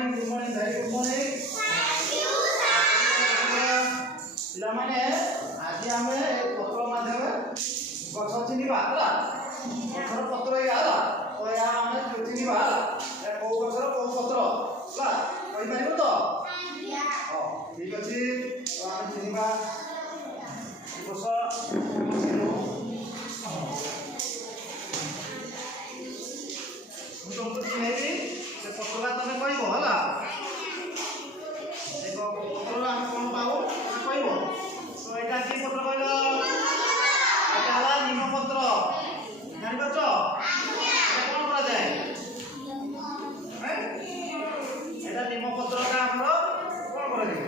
morning, very good morning. ପିଲାମାନେ ଆଜି ଆମେ ପତ୍ର ମାଧ୍ୟମରେ ଗଛ ଚିହ୍ନିବା ହେଲା। ଗଛର ପତ୍ର ଏଇଆ ହେଲା, ତ ଏହା ଆମେ ଚିହ୍ନିବା ହେଲା। କୋଉ ଗଛର କୋଉ ପତ୍ର ହେଲା କହିପାରିବ ତ? ହଁ ଠିକ ଅଛି, ତ ଆମେ ଚିହ୍ନିବା ଗଛ ମୁଁ ତୁମକୁ ଚିହ୍ନେଇବି, ସେ ପତ୍ରଟା ତମେ କହିବ ହେଲା। ଦେଖ ପତ୍ର ଆମେ କ'ଣ ପାଉ କହିବ। ତ ଏଇଟା କି ପତ୍ର କହିଲ? ଏଇଟା ହେଲା ନିମପତ୍ର। ଜାଣିପାରୁଛ ଏଇଟା କ'ଣ କରାଯାଏ? ଏଇଟା ନିମପତ୍ରଟା ଆମର କ'ଣ କରାଯାଏ?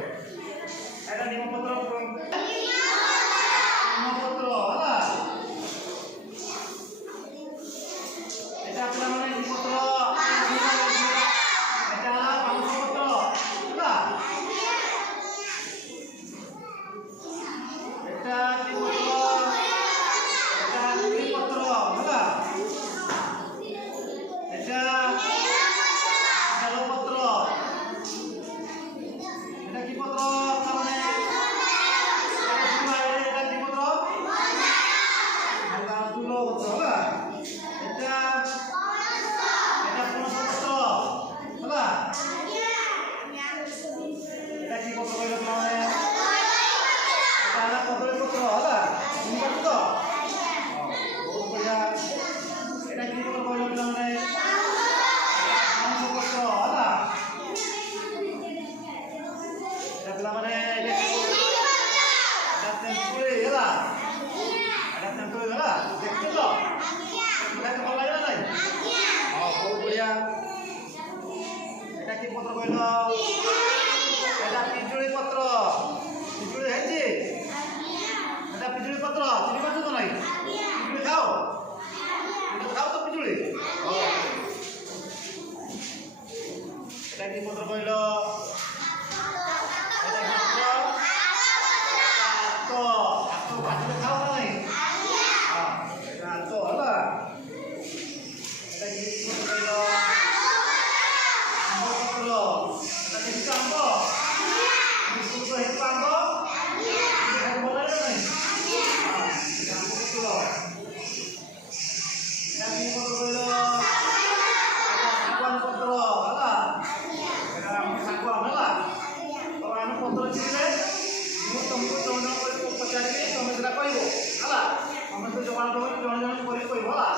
ଏଇଟା ନିମପତ୍ର ହେଲା। ଏଇଟା ପିଲାମାନେ ନିମପତ୍ର, ଏଇଟା ବାଉଁଶ ପତ୍ର ହେଲା। ଏଇଟା କି ପତ୍ର? ଏଇଟା କୋଳି ପତ୍ର ହେଲା। ଏଇଟା ବେଲପତ୍ର। ଏଇଟା କି ପତ୍ର? ତାମାନେ ଏଇଟା କି ପତ୍ର? ତୁଳ ପତ୍ର ହେଲା। ଏଇଟା ପଣସ ପତ୍ର ହେଲା। ଏଇଟା କି ପତ୍ର କହିଲ ପିଲାମାନେ? ଏଇଟା ହେଲା କଦଳୀ ପତ୍ର ହେଲା। ବୁଝିପାରୁଛ ତ? ବହୁତ ବଢ଼ିଆ। ଏଇଟା କି ପତ୍ର କହିଲ ପିଲାମାନେ? ବାଉଁଶ ପତ୍ର ହେଲା। ଏଇଟା ପିଲାମାନେ ଏଇଟା ତେନ୍ତୁଳି ହେଲା। ଏଇଟା ତେନ୍ତୁଳି ହେଲା। ଦେଖିଛ ତ? ଖାଇତେ ଭଲ ଲାଗେ ନା ନାଇଁ? ହଁ ବହୁତ ବଢ଼ିଆ। ଏଇଟା କି ପତ୍ର କହିଲ? ଏଇଟା ପିଜୁଳି ପତ୍ର। ପିଜୁଳି ହେଇଛି? ଏଇଟା ପିଜୁଳି ପତ୍ର। ଚିନି ପାରୁଛ ତ ନାଇଁ? ପିଜୁଳି ଖାଅ? ଖାଅ ତ ପିଜୁଳି? ଏଇଟା କି ପତ୍ର କହିଲ? ଏଇଟା କି ପତ୍ର? ଆତ। ଆତ ପାଚିଲେ ଖାଅ ନା ନାଇଁ? ହଁ ଏଇଟା ଆତ ହେଲା। ଏଇଟା କି ପତ୍ର କହିଲ? ଆମ୍ବ ପତ୍ର। ଏଇଟା ଦେଖିଛ ଆମ୍ବ? ହେଇଥିବ ଆମ୍ବ? ଭଲ ଲାଗେ ନାଇଁ? ଏଇଟା ଆମ୍ବ ପତ୍ର। ଏଇଟା କି ପତ୍ର କହିଲ? ଏଇଟା ଶାଗୁଆନ ପତ୍ର ହେଲା। ଏଇଟା ଆମର ଶାଗୁଆନ ହେଲା। ତ ଆମେ ପତ୍ର ଚିହ୍ନିଲେ ମୁଁ ତମକୁ ଜଣ ଜଣ କରି ପଚାରିବି, ତମେ ସେଟା କହିବ ହେଲା। ତମେ ତ ଜବାବ ଦେବ, ଜଣେ ଜଣେ କରି କହିବ ହେଲା।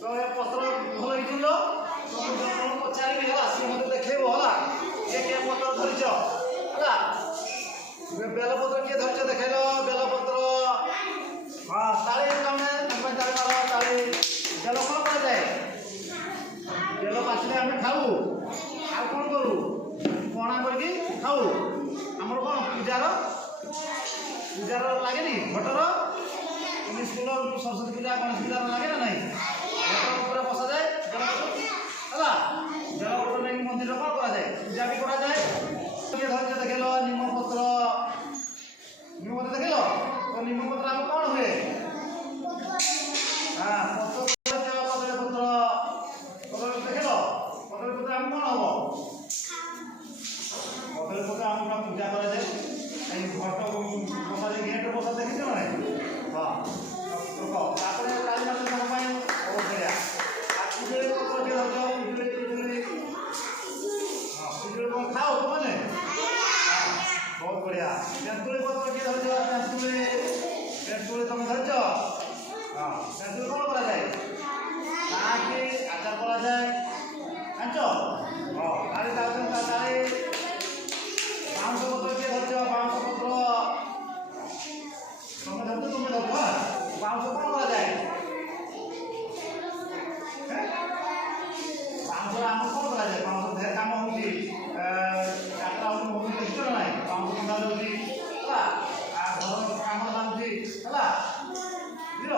ତ ଏ ପତ୍ର ଭଲ ହେଇଥିଲ, ତମକୁ ଜଣ ଜଣ ପଚାରିବି ହେଲା। ସିଏ ମୋତେ ଦେଖେଇବ ହେଲା। କିଏ କିଏ ପତ୍ର ଧରିଛ ହେଲା। ବେଲପତ୍ର କିଏ ଧରିଛ ଦେଖେଇଲ? ବେଲପତ୍ର। ହଁ ତାଳି ତମେ ତାଳି ମାର, ତାଳି। ବେଲ କ'ଣ କରାଯାଏ? ବେଲ ପାଚିଲେ ଆମେ ଖାଉ। ଆଉ କ'ଣ କରୁ? ପଣା କରିକି ଖାଉ। ଆମର କ'ଣ ପୂଜାର ଲାଗେନି? ଘଟର ସ୍କୁଲ ସରସ୍ୱତୀ ପୂଜା, ଗଣେଶ ପୂଜାର ଲାଗେ ନା ନାହିଁ? ଘଟ ଉପରେ ବସାଯାଏ ହେଲା। ବେଲପତ୍ର ନେଇକି ମନ୍ଦିର କ'ଣ କରାଯାଏ? ପୂଜା ବି କରାଯାଏ। କିଏ ଧରିଛ ଦେଖେଇଲ? ନିମପତ୍ର। ନିମପତ୍ର ଦେଖିଲ? ତ ନିମପତ୍ର ଆମେ କ'ଣ ହୁଏ? ହଁ ପତ୍ର କଦଳୀ ପତ୍ର। କଦଳୀ ଦେଖିଲ? କଦଳୀ ପତ୍ର ଆମେ କ'ଣ ହବ? କଦଳୀ ପତ୍ର ଆମର ପୂଜା କରାଯାଏ। এই ঘট বসা যে গেট বসা দেখেছো না? হ্যাঁ তারপরে কালী মাসে সবাই অবশ্যই আর পিজুলি পত্র কি ধরছ? পিজুলি হ্যাঁ পিজুলি পত্র খাও তোমাদের? হ্যাঁ বহুত বঢ়িয়া। তেঁতুলি পত্র কি ধরছ? তেঁতুলি তুমি ধরছ? হ্যাঁ তেঁতুলি କ'ଣ କରାଯାଏ? তাকে আচার করা যায় জানছ? হ্যাঁ তাহলে তাহলে বাউঁশ পত্র কিଏ ধরছ? বাউঁশ পত্র ତମେ ଧରୁଛ, ତୁମେ ଧରୁଛ। ବାଉଁଶ କ'ଣ କରାଯାଏ? ବାଉଁଶ ଆମର କ'ଣ କରାଯାଏ? ବାଉଁଶ ଢେର କାମ ହେଉଛି। ଯାତ୍ରା ହେଉଛି, ଦେଖିଛ ନା ନାହିଁ? ବାଉଁଶ ବନ୍ଧା ଯାଉଛି ହେଲା। ଘର କାମ ଲାଗୁଛି ହେଲା। ବୁଝିଲ?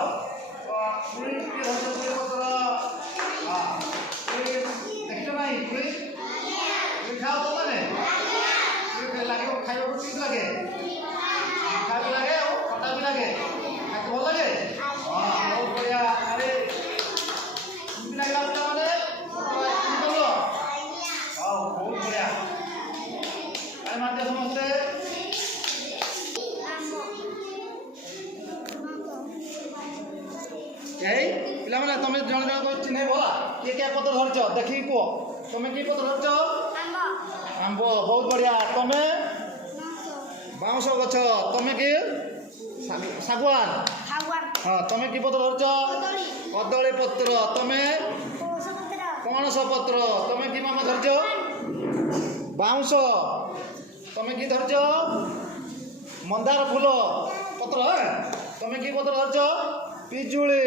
କୋଳି କିଏ ଧରିଛ? କୋଳି ପତ୍ର। ହଁ କୋଳି ଦେଖିଛ ନାହିଁ? କୋଳି ପିଲାମାନେ ତମେ ଜଣେ ଜଣେ ଚିହ୍ନେଇବ କିଏ କିଏ ପତ୍ର ଧରିଛ ଦେଖିକି କୁହ ତମେ କି ପତ୍ର ଧରିଛ ଆମ୍ବ ବହୁତ ବଢ଼ିଆ ତମେ ବାଉଁଶ ଗଛ ତମେ କି ଶାଗୁଆନ ହଁ ତମେ କି ପତ୍ର ଧରିଛ କଦଳୀ ପତ୍ର ତମେ ପଣସ ପତ୍ର ତମେ କି ମାମା ଧରିଛ ବାଉଁଶ ତମେ କି ଧରିଛ ମନ୍ଦାର ଫୁଲ ପତ୍ର ତମେ କି ପତ୍ର ଧରିଛ ପିଜୁଳି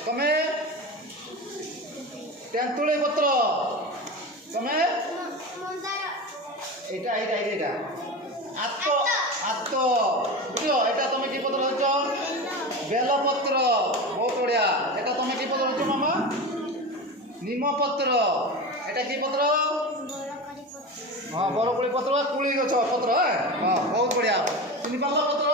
ତମେ ତେନ୍ତୁଳି ପତ୍ର ତମେ এইটা এইটা এইটা আত্ম আত্ম বুঝলো এটা তুমি কি পত্র ধরছ বেলপত্র বহুত বঢ়িয়া এটা তুমি কি পত্র ধরছ মামা নিমপত্র এটা কি পত্র হ্যাঁ বরকোଳି পত্র কুଳି গছ পত্র হ্যাঁ বহুত বঢ়িয়া চিনি পারল পত্র